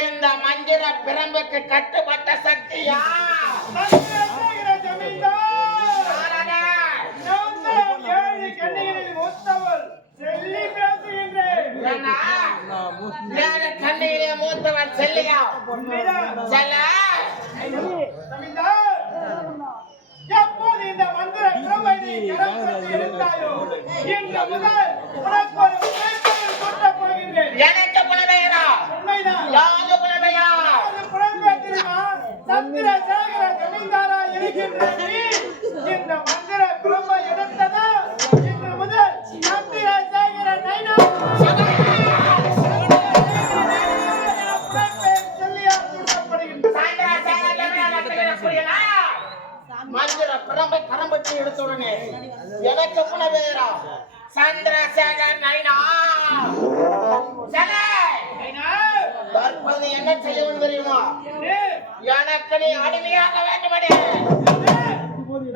இந்த மந்திர பிரம்புக்கு கட்டுப்பட்ட சக்தியா கண்ணிலே மூத்தவன் செல்லியா செல்ல எப்போது இந்த மந்திர பிரம்பை நீ இருந்தாயோ இன்று முதல் உனக்கு ஒரு கொடுக்கப் போகின்றேன். எனக்கு புனவையா யாரு புனவையா சந்திர சேகர ஜமீன்தாரா இருக்கின்ற நீ இந்த மந்திர பிரம்பை எடுத்ததா இன்று முதல் சந்திர சேகர நைனா மந்திர பிரம்பை கரம்பட்டி எடுத்துடனே எனக்கு புனவேரா சந்திரசேகர் நைனா தற்போது என்ன செய்யவும் தெரியுமா? எனக்கு நீ அடிமையாக வேண்டுமடே.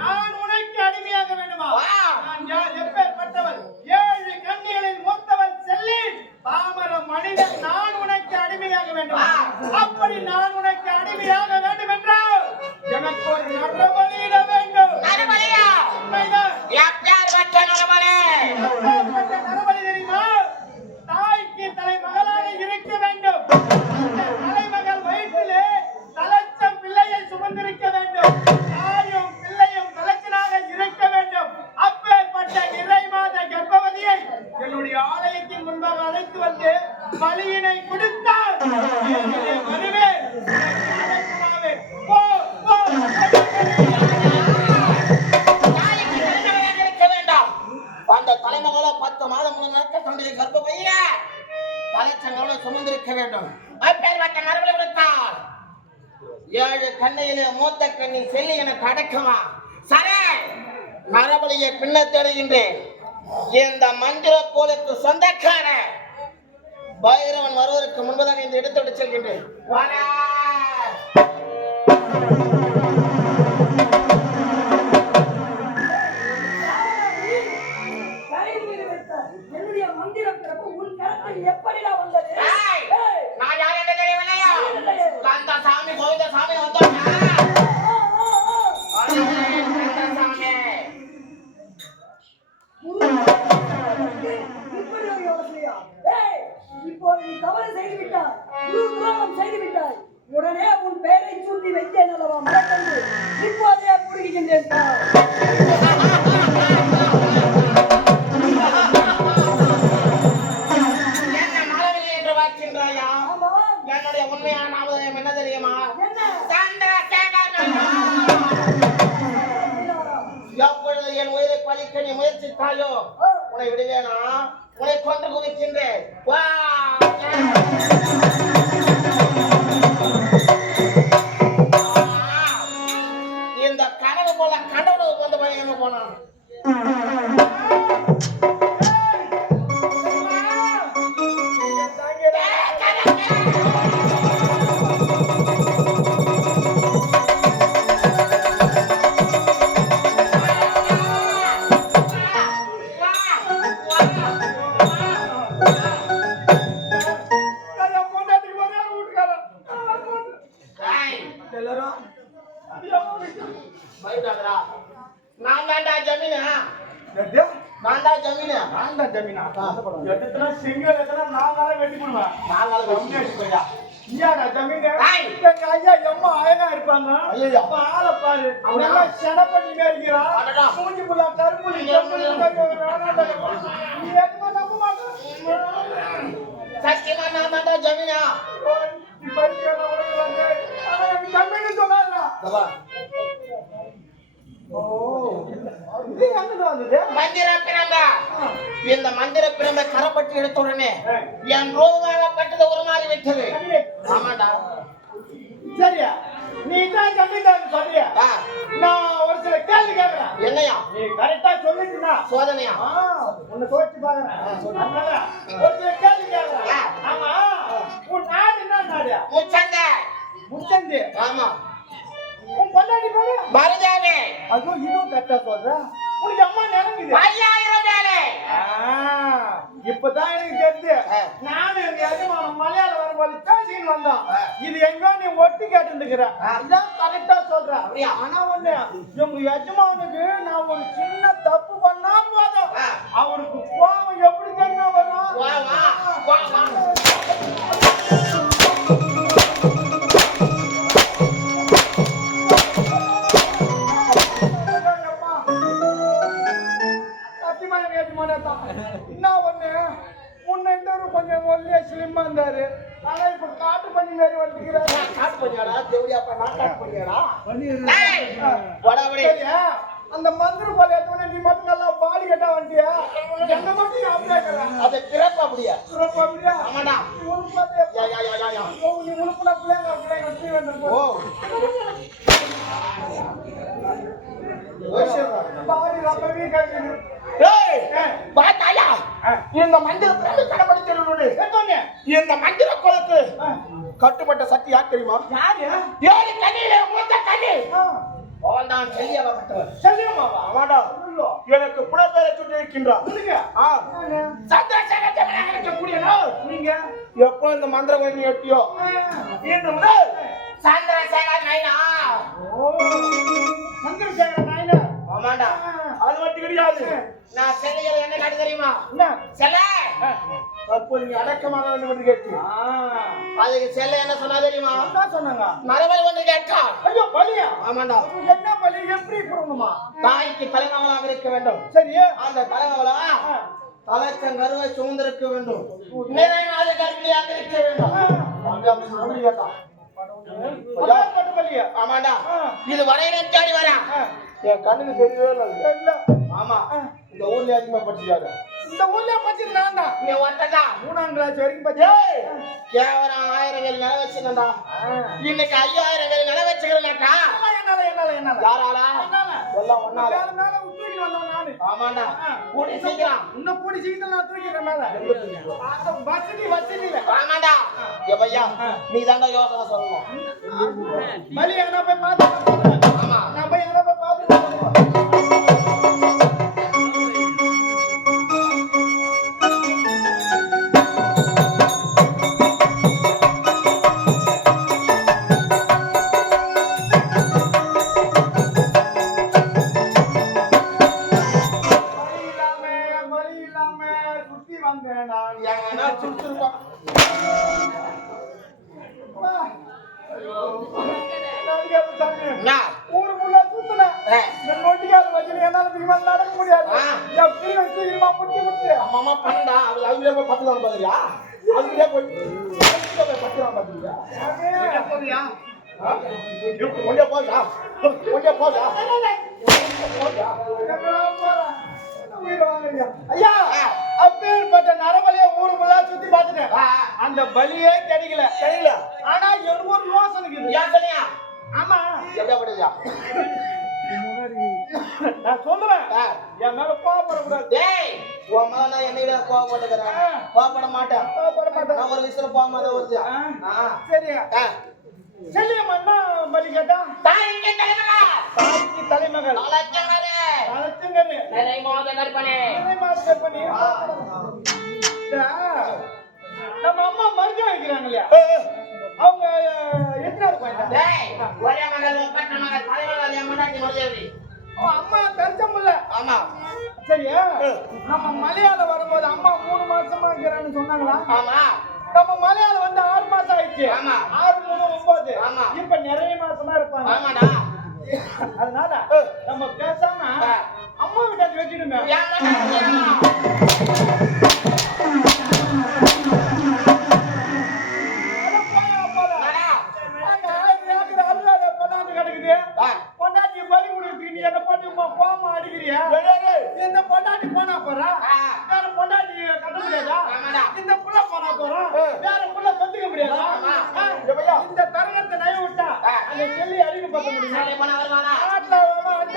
நான் உனக்கு அடிமையாக வேண்டுமா? நான் யார் எப்பேற்பட்டவன்? 7 கன்னிகளில் மூத்தவன் செல்லி பாமர மனிதன். நான் உனக்கு அடிமையாக வேண்டுமா? அப்படி நான் உனக்கு அடிமையாக வேண்டும் என்றால் எனக்கு ஒரு நரபலியிட வேண்டும். நரபலியா? யார் மற்ற நரபலி? நரபலி தெரியுமா? தாய்க்கு தலைமகளாக இருக்க வேண்டும். அந்த தலைமகள் வயிற்றிலே தலைச்சம் பிள்ளையை சுமந்திருக்க வேண்டும். தாயும் பிள்ளையும் தலைச்சனாக இருக்க வேண்டும். அப்பேற்பட்ட நிறை மாத கர்ப்பவதியை என்னுடைய ஆலயத்தின் முன்பாக அழைத்து வந்து பலியினை கொடுத்தால் வருவேன். அந்த தலைமகளோ 10 மாதம் முன்னாடி தன்னுடைய கர்ப்பப்பையில தலைச்சங்களோடு சுமந்திருக்க வேண்டும். அப்பேற்பட்ட மரபுல கொடுத்தால் 7 கண்ணையிலே மூத்த கண்ணி செல்லி எனக்கு அடக்கமா சரே மரபலியை பின்ன தேடுகின்றேன். இந்த மந்திர கோலுக்கு சொந்தக்கார பைரவன் வருவதற்கு முன்பதாக இந்த இடத்தோடு செல்கின்றேன். நான் யார் என்று தெரியவில்லையா? கந்தசாமி கோவிந்தசாமி வந்தாங்க. இப்போ நீ தவறு செய்துவிட்டாய், துரோகம் செய்துவிட்டாய். உடனே உன் பெயரை சூட்டி வைத்தேன் அல்லவா மறக்கன்று. இப்போதே புரிகின்றேன். என்ன மரபில்லை என்று வாக்கின்றாயா? என்னுடைய உண்மையான நாமதயம் என்ன தெரியுமா? எப்பொழுது என் உயிரை பழிக்க நீ முயற்சித்தாயோ உன்னை விடுவேனா? உன்னை கொண்டு குவிக்கின்றேன். இந்த கனவு போல கனவு கொண்டு போய் எங்க போனான்? எத்தனை சிங்கல் எத்தனை 4 நாளா வெட்டி போடுவேன். 4 நாள் கம்மியா போயா. ஐயாடா ஜமீனே. ஏய். எங்க ஐயா எம்மா அழகா இருப்பாங்க. ஐயையோ. அப்ப ஆளை பாரு. நல்லா செனப்பண்ணிலே இருக்கிறான். அடடா. மூஞ்சி புல்லா கருப்புலி செம்புலி நீ எதுமா நம்ப மாட்டேன். சத்தியமா நான் தான்டா ஜமீனா. நீ பைத்தியம் உடையறாங்க. ஆனா எனக்கு ஜமீனு சொன்னாரா. பாபா இது என்னது வந்தது? மந்திர பிரம்ப. இந்த மந்திர பிரம்ப கரப்பட்டு எடுத்த உடனே என் ரோகாகப்பட்டது உருமாறி விட்டது. ஆமாடா. சரியா நீ தான் ஜமீன்தார் சொல்றியா? ஆ, நான் ஒரு சில கேள்வி கேக்குறேன். என்னையா நீ கரெக்டா சொல்லிட்டீனா சோதனையா? உன்னை தோச்சு பாக்குறேன். அதனால ஒரு சில கேள்வி கேக்குறேன். ஆமா உன் நாடு என்ன நாடு? முச்சந்த. முச்சந்தி. ஆமா. உன் பொண்டாட்டி பேரு? மருதானே. அதோ இதுவும் கரெக்டா சொல்ற. உனக்கு அம்மா நினைக்குது. 5000 வேலை. இப்பதான் எனக்கு தெரியுது. நானும் எங்க எஜமானம் மலையாளம் வரும்போது பேசின்னு வந்தோம். இது எங்கோ நீ ஒட்டி கேட்டுருக்கிற. இதான் கரெக்டா சொல்ற. அப்படியா? ஆனா ஒண்ணு எங்க எஜமானுக்கு நான் ஒரு சின்ன தப்பு பண்ணா போதும் அவருக்கு கோவம் எப்படி தெரியுமா வரும்? வா வா வா வா. என்ன ஒண்ணு முன்ன இருந்தவரு கொஞ்சம் ஒல்லியா ஸ்லிம்மா இருந்தாரு. ஆனா இப்ப காட்டு பண்ணி மாதிரி வந்துக்கிறாரு. காட் பண்ணியாடா தேவடியாப்பா நான் காட் பண்ணியாடா. டேய் போடா போடி. சரியா? அந்த மந்திர பாளையத்தோட நீ மட்டும் நல்லா பாடி கட்டா வந்துட்டியா? என்ன மட்டும் அப்படியே இருக்கற. அது பிறப்பு அப்படியே. சிறப்பு அப்படியா? ஆமாடா. நீ உனக்கு யா யா யா யா. நீ உனக்குள்ள பிள்ளைங்க வச்சு வந்து ஓ. பாடி ரப்பவே கேக்குது. டேய் பாத்தாயா? இந்த மந்திர பிரம்பு கரப்படுத்திடுறோனே. எத்தோனே? இந்த மந்திர கோலத்து கட்டுப்பட்ட சக்தி யார் தெரியுமா? யாரு? 7 கண்ணிலே மூத்த கண்ணி. அவன்தான் செல்லியாகப்பட்டவன். செல்லியம்மாவா? ஆமாடா. எனக்கு புலப்பெயரை சுற்றி இருக்கின்றான். சொல்லுங்க. சந்திரசேகர தேவனாக இருக்கக்கூடிய நான் நீங்க எப்போ இந்த மந்திர கோயில் எட்டியோ இன்று முதல் சந்திரசேகர் நைனா. சந்திரசேகர நாயனார். ஆமாண்டா. அது மட்டும் கிடையாது. நான் செல்லியர் என்ன காட்டு தெரியுமா? என்ன? செல்ல அப்போ நீ அடக்கமாக வேண்டும் என்று கேட்டு அதுக்கு செல்ல என்ன சொன்னா தெரியுமா? என்ன சொன்னாங்க? மரபல் ஒன்று கேட்டா. ஐயோ பலியா? ஆமாண்டா. என்ன பலி? எப்படி போடணுமா? தாய்க்கு தலைநகலாக இருக்க வேண்டும். சரி. அந்த தலைநகலா தலைச்சங்கருவை சுமந்திருக்க வேண்டும். நிறைவாத கர்ப்பிணியாக இருக்க வேண்டும். அப்படி சொல்லி கேட்டான். பலியா? ஆமாண்டா. இது வரையில தேடி வரா. என் கண்ணுக்கு தெரியவே இல்லை. ஆமா. இந்த ஊர்ல அதிகமா படிச்சிருக்காரு. இந்த ஊர்ல படிச்சது நான் தான். நீ ஒருத்தடா 3ஆம் கிளாஸ் வரைக்கும் படிச்சேன். கேவலம் 1000 வேலை நில வச்சுக்கண்டா. இன்னைக்கு 5000 வேலை நில வச்சுக்கிறேனாக்கா? என்னால யாரால? எல்லாம் ஒண்ணால. வேற மேல தூக்கி வந்தவன் நானு. ஆமாண்டா. கூடி சீக்கிரம். இன்னும் கூடி சீக்கிரம் நான் தூக்கிடுறேன் மேல. வசதி இல்ல. ஆமாண்டா. ஏ பையா நீ தாண்டா யோசனை சொல்லணும். பலி எங்கனா போய் பார்த்து. ஆமா. நான் போய் எங்கனா போய் பார்த்து. அம்மா பண்ணா அதுலயே போய் பத்துலாம் பாக்குறியா? அதுலயே போய் பத்துலாம் பாக்குறியா? போறியா? கொஞ்சம் போறியா? கொஞ்சம் போறியா? ஐயா அப்பேற்பட்ட நரபலியை ஊருக்குள்ள சுத்தி பார்த்துட்டேன். அந்த பலியே கிடைக்கல. ஆனா எனக்கு ஒரு யோசனை இருக்குது. யோசனையா? ஆமா. எப்படியா படுறியா? நான் சொல்லுவேன். என் மேல கோவப்படக்கூடாது. டேய் உன் மேல நான் என்னையில கோவப்பட்டுக்கிறேன். கோவப்பட மாட்டேன். நான் ஒரு விஷயம் போகாம வருது. சரியா? செல்லியம்மா பலி கேட்டா? தாய்க்கு தலைமகள். தாய்க்கு தலைமகள். அலச்சங்கரு. நிறைய மாத கற்பனை. நம்ம அம்மா மருக வைக்கிறாங்க இல்லையா? அவங்க எத்தனாவது பையன்? டேய் ஒரே மகள் ஒப்பற்ற மகள் தலைமகள் என் முன்னாடி மரியாதை. அம்மா தரிசமில்ல. ஆமா. சரியா? நம்ம மலையாளம் வரும்போது அம்மா 3 மாசமா இருக்கிறான்னு சொன்னாங்களா? ஆமா. நம்ம மலையாளம் வந்து 6 மாசம் ஆயிடுச்சு. ஆமா. 6 3 9. ஆமா. இப்ப நிறைய மாசமா இருப்பாங்க. ஆமாடா. அதனால நம்ம பேசாம அம்மா வீட்டாச்சு வச்சிடுங்க. பொண்டாட்டி பலி கொடுத்து நீ என்ன பண்ணி கோமா அடிக்கிறியா? இந்த பொண்டாட்டி போனா போறா வேற பொண்டாட்டி கட்ட முடியாதா? இந்த புள்ள போனா போறோம் வேற புள்ள கத்துக்க முடியாதா? இந்த தருணத்தை நய விட்டா அந்த செல்லி அடிக்க பார்க்க முடியும். நாட்டுல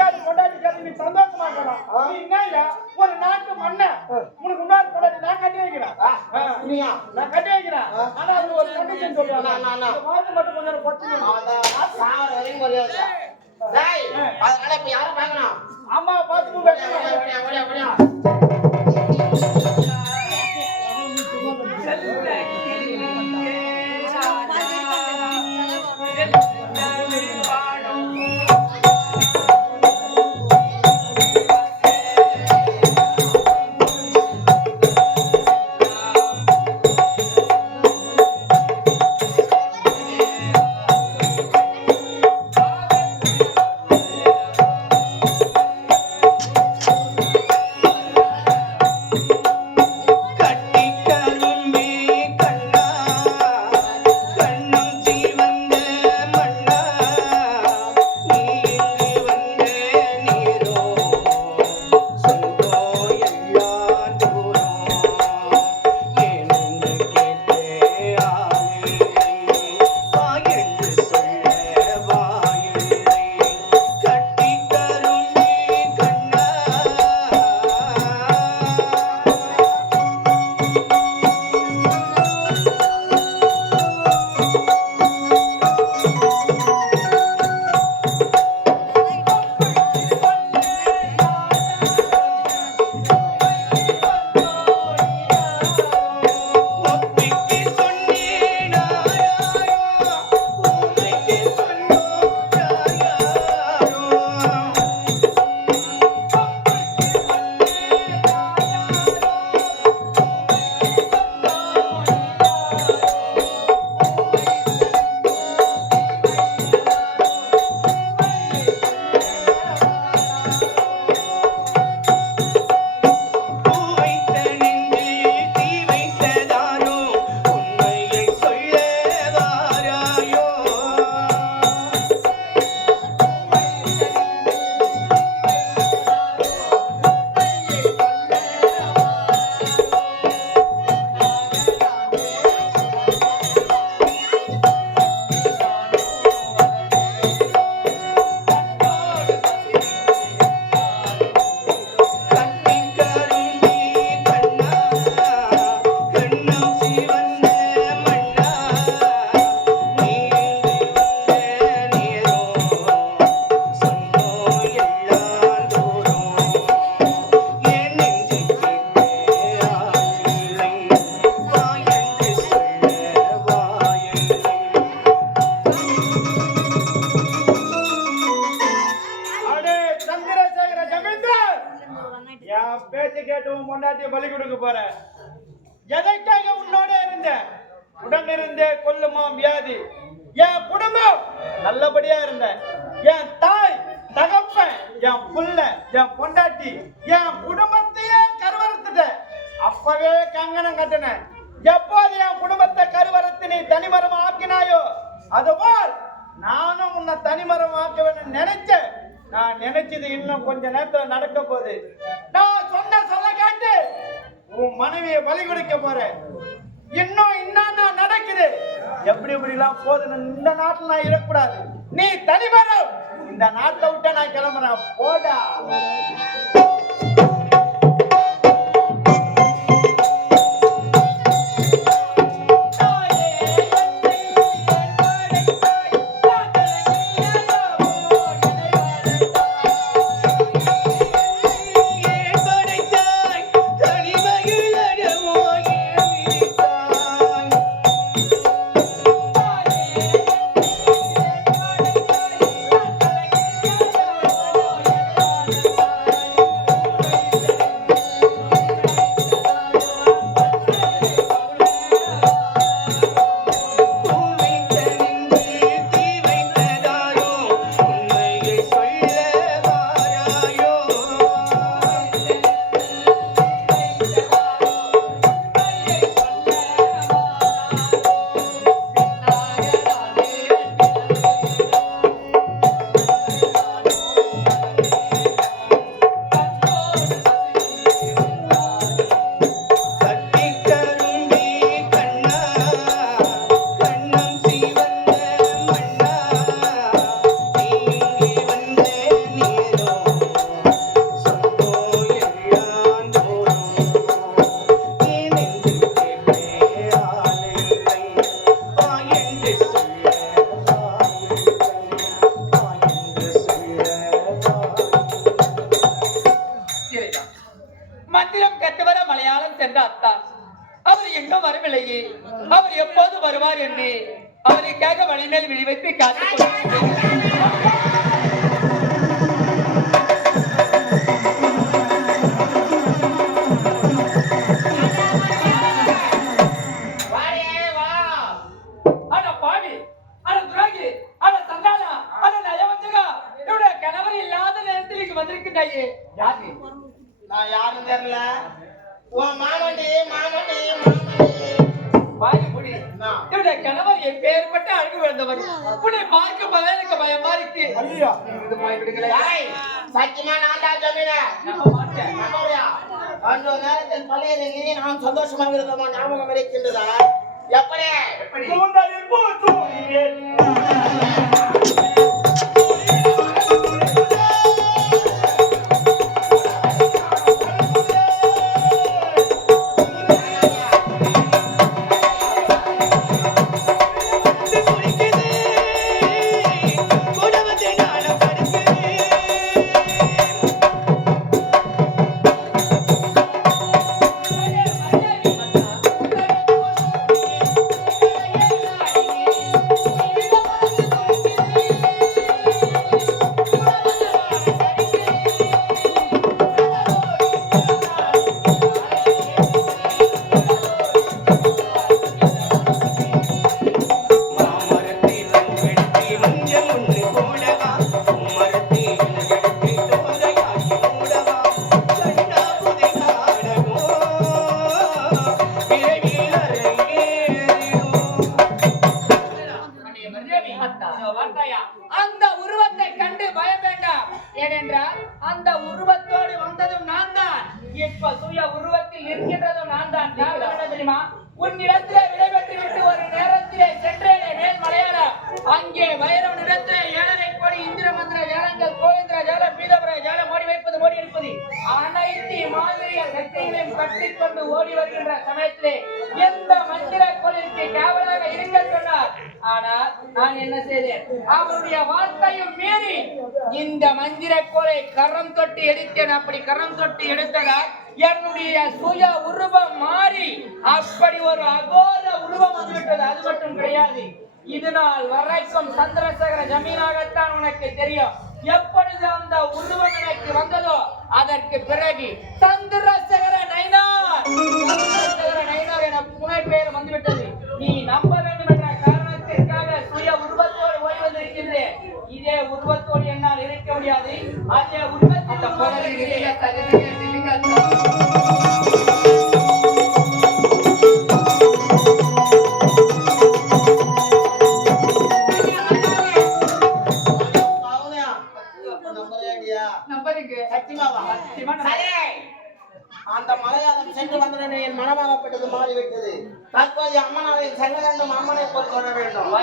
5 பொண்டாட்டி கட்டி நீ சந்தோஷமா இருக்கலாம். நீ என்ன ஒரு நாட்டு மண்ணை உனக்கு முன்னாடி பொண்டாட்டி நான் கட்டி வைக்கிறேன். நான் கட்டி வைக்கிறேன். ஆனா அது ஒரு கண்டிஷன் சொல்றாங்க. வாங்க மட்டும் கொஞ்சம் நேரம் அதனால இப்ப யாரும் பார்க்கணும். அம்மா பாத்துக்கோங்க. பலி கொடுக்க போறேன். எதற்காக உன்னோட இருந்த உடன் இருந்தே கொல்லுமா வியாதி. என் குடும்பம் நல்லபடியா இருந்த என் தாய் தகப்பன் என் புள்ள என் பொண்டாட்டி என் குடும்பத்தையே கருவறுத்துட்ட. அப்பவே கங்கணம் கட்டின. எப்போது என் குடும்பத்தை கருவறுத்து நீ தனிமரம் ஆக்கினாயோ அதுபோல் நானும் உன்னை தனிமரம் ஆக்க வேண்டும் நினைச்சேன். நான் நினைச்சது இன்னும் கொஞ்ச நேரத்துல நடக்க போகுது. நான் சொன்ன சொல்ல கேட்டு உன் மனைவியை பலி கொடுக்க போறேன். இன்னும் என்னன்னா நடக்குது எப்படி எல்லாம் போதுன்னு இந்த நாட்டுல நான் இருக்கக்கூடாது. நீ தனிமரம் இந்த நாட்டை விட்ட நான் கிளம்புறேன். போடா. வரவில்லையே, அவர் எப்போது வருவார் என்று அவருக்காக வழிமேல் விழி வைத்து காத்துக் கொண்டிருக்கிறேன். நான் யாரும் தெரியல. உன் மாமண்டி மாமண்டி மாமண்டி என்னுடைய கணவர் என் பெயர்பட்ட அழகு விழுந்தவர். உன்னை பார்க்க போதே எனக்கு பயமா இருக்கு. சத்தியமா நான் தான் சொன்னேன். அன்று நேரத்தில் பள்ளியில் நான் சந்தோஷமாக இருந்தோமா ஞாபகம் இருக்கின்றதா? எப்படி அந்த உருவத்தை கண்டு பயம் வேண்டாம். ஏனென்றால் அந்த உருவத்தோடு வந்ததும் நான் தான். இப்ப சுய உருவத்தில் இருக்கின்றதும் நான் தான். காரணம் என்ன தெரியுமா? உன்னிடத்திலே விடைபெற்று விட்டு ஒரு நேரத்திலே சென்றேனே மேல் மலையாளம். அங்கே வைரவ நிறத்திலே 7.5 கோடி இந்திர மந்திர ஜாலங்கள், கோவிந்திர ஜாலம், பீதபுர ஜாலம், ஓடி வைப்பது ஓடி இருப்பது அனைத்து மாதிரிய சக்திகளையும் கட்டிக் கொண்டு ஓடி வருகின்ற சமயத்திலே எந்த மந்திர கோளிற்கு காவலாக இருக்க சொன்னார். ஆனால் நான் என்ன செய்தேன்? அவருடைய வார்த்தையும் மீறி இந்த மந்திர கோலை கரம் தொட்டு எடுத்தேன். அப்படி கரம் தொட்டு எடுத்ததால் என்னுடைய சுய உருவம் மாறி அப்படி ஒரு அகோர உருவம் வந்துவிட்டது. அது மட்டும் கிடையாது, இது நாள் வரைக்கும் சந்திரசேகர ஜமீனாகத்தான் உனக்கு தெரியும். எப்பொழுது அந்த உருவம் எனக்கு வந்ததோ அதற்கு பிறகு சந்திரசேகர நைனார் என புனை பெயர் வந்துவிட்டது. நீ நம்ப வேண்டும் என்ற காரணத்திற்காக சுய உருவத்தோடு ஓடி வந்திருக்கின்றேன். இதே உருவத்தோடு என்னால் இருக்க முடியாது. அதே உருவத்தை அந்த மலையாளம் சென்று வந்தவுடனே என் மனமாகப்பட்டது மாறிவிட்டது. தற்போது அம்மனாவை செல்ல வேண்டும், அம்மனை போய் சொல்ல வேண்டும்.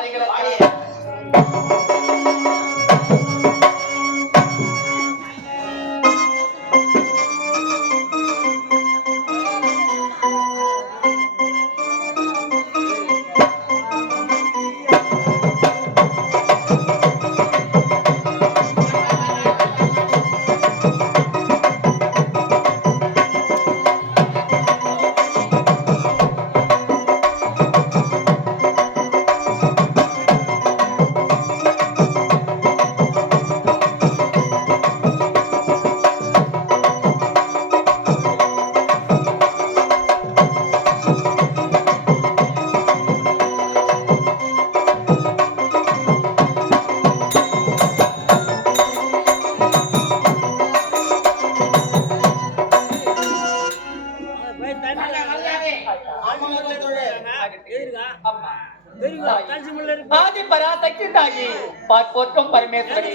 ஆதி பராசக்தி தாயி, பார்ப்போற்றும் பரமேஸ்வரி,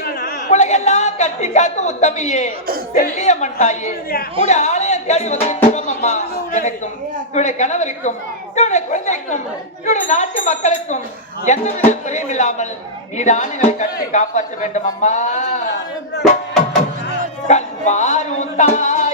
உலகெல்லாம் கட்டி காக்கும் உத்தமியே, செல்லியம்மன் தாயே, கூட ஆலயம் தேடி வந்திருக்கிறோம் அம்மா. எனக்கும் என்னுடைய கணவருக்கும் என்னுடைய குழந்தைக்கும் என்னுடைய நாட்டு மக்களுக்கும் எந்தவித குறையும் இல்லாமல் நீதான் எங்களை கட்டி காப்பாற்ற வேண்டும் அம்மா. கண் பாரும் தாய்